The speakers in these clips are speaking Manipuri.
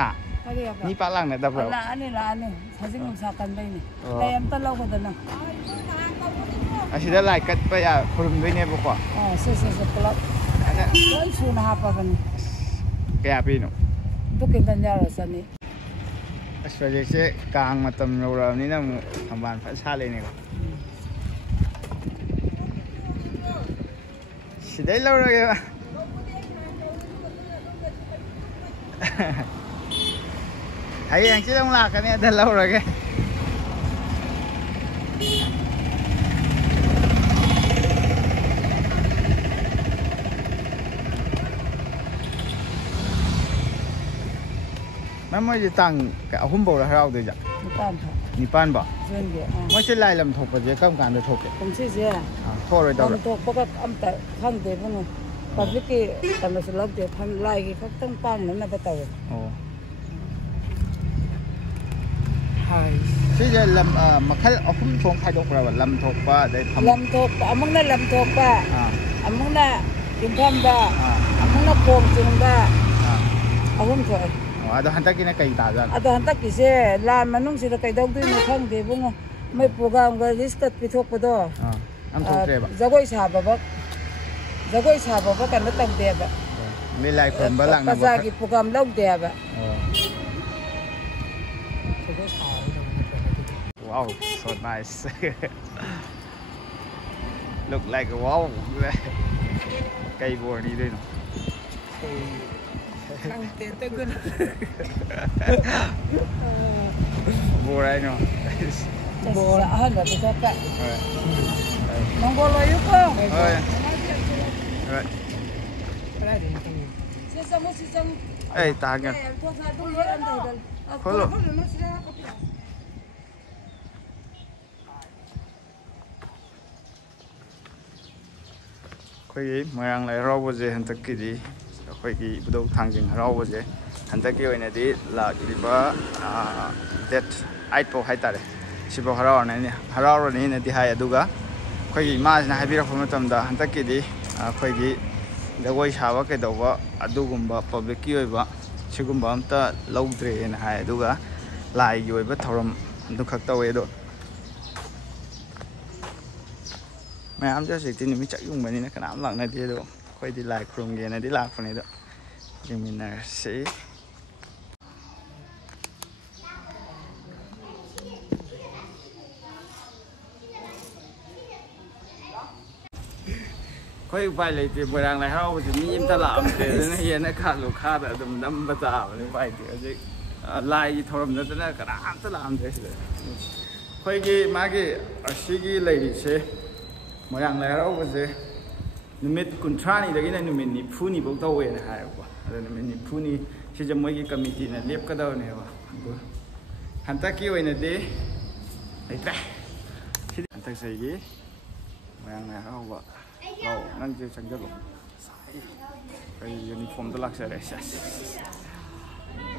Ha. Ni palang na daw. Ani. Sasing usakan ba ini? Tayam talaw ko dana. Asida like kat pa ya kurum doy ne bukwa. Se plot. Ana. Doi suna hapa ban. Kaya pino. Dukin tanjara sani. Aswali se kang matam rawram ni na hamban fa sa le ne ko. Sidai law ra ga. Hayang sidang la ka ne da law ra ga. Mấy cái tăng cái hôm bầu là hao rồi dạ. Nipan ba. Mấy cái lai làm thục bây giờ các bạn được thục. Không chứ gì à? Thôi rồi đâu rồi. Thục có các âm tại khăn thế không? Còn cái tầm là lớp thì khăn lai cái các tăng pan nó là bắt đầu. Hai. Chứ giờ làm mà khai hôm thục khai độc là làm thục ba để thầm. Làm thục, among na làm thục ba. Among na fibhmda. Among na khngminasi ba. Hôm thôi. Ada Hntk na kay tajan. Ada Hntk kise lan manung sila kay daw din khang de bungo may program ga listat pithok podo. Am thok tre ba. Jagoi saba ba. Jagoi saba ba kan tam de ba. May lai khom ba lang na ba. Pasagi program law de ba. Wow, so nice. Look like a wow. Cây bùa đi đây nào. Khang tiền tới gần. Bùa đây nào. Bùa là hơn là tôi cả. Mong bùa lo yếu không? Rồi. Sisam. Ê, ta kìa. Khối lộ. Khối Moirang leihouri je Hntk di. Khối budok thangjing haraoba je. Hntk oina di la liba date 8 po hai tare. Sibo haraoba ni di hai aduga. Khoi ma na habira phoma tamda Hntk di khoi dagoi saba ke doba adugumba public ki oiba sigumba amta lawdre na hai aduga lai gi oiba thoram du khak tawe do. Mayam cho sig tin mi chak yung bani na kanam lang na di do. Khoi di lai khrum ge na di lak phani do. Khngminasi. Khoi vai lai ti Moirang leihouri ji mi im ta lam te na hian na kha lu kha da dum nam ba ta ba ni vai ti ji lai thoram na na kanam ta lam te se. Khoi gi ma gi asigi lai ri se Moirang leihouri je numit kuntrani dagi na numit ni phuni bok tawe na hai ba. Numit ni phuni si je moi gi committee na lep ka daw ne ba. Hntk ki oina de ai tra. Si Hntk sai gi Moirang leihouri ba. Wow, nang je sang jalo. Kai uniform to lak sa re.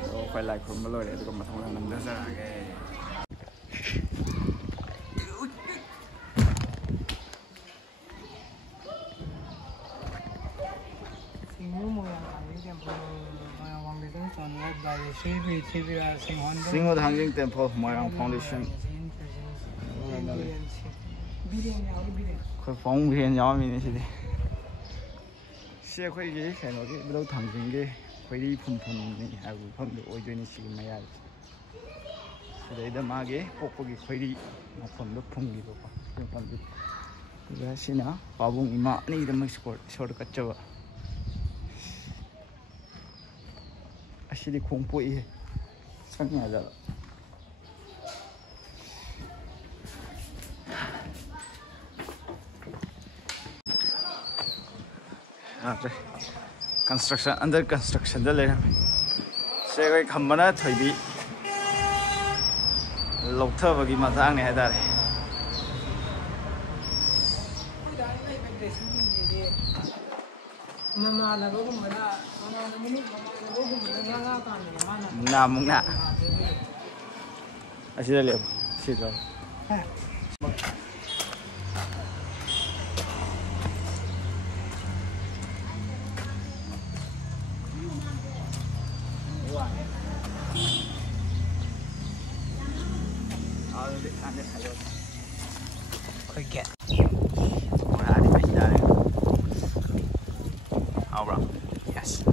So kai like from below re to ma thong nam da sa ge. Singo Hanging Temple Moirang Foundation. Khoi phong bian yaw mi ni si di. Se khoi gi khain no gi blo thang jing ge khoi ri phum ni ha bu pham do oi doi ni si ma ya. Se dai da ma ge pok gi khoi ri ma pham do phum gi ba pa. Pham di. Ga sina pabung ima ni da ma short ka chawa. Asidi khong poi he. Sang ya da. Construction under construction da le. Se koi khambana thoibi. Lokthab gi matang ne hadare. Mama la go mala, mama na munu, mama na go mala ka ni mana. Na mung na. Asida le. Sida. Quick get. Yes.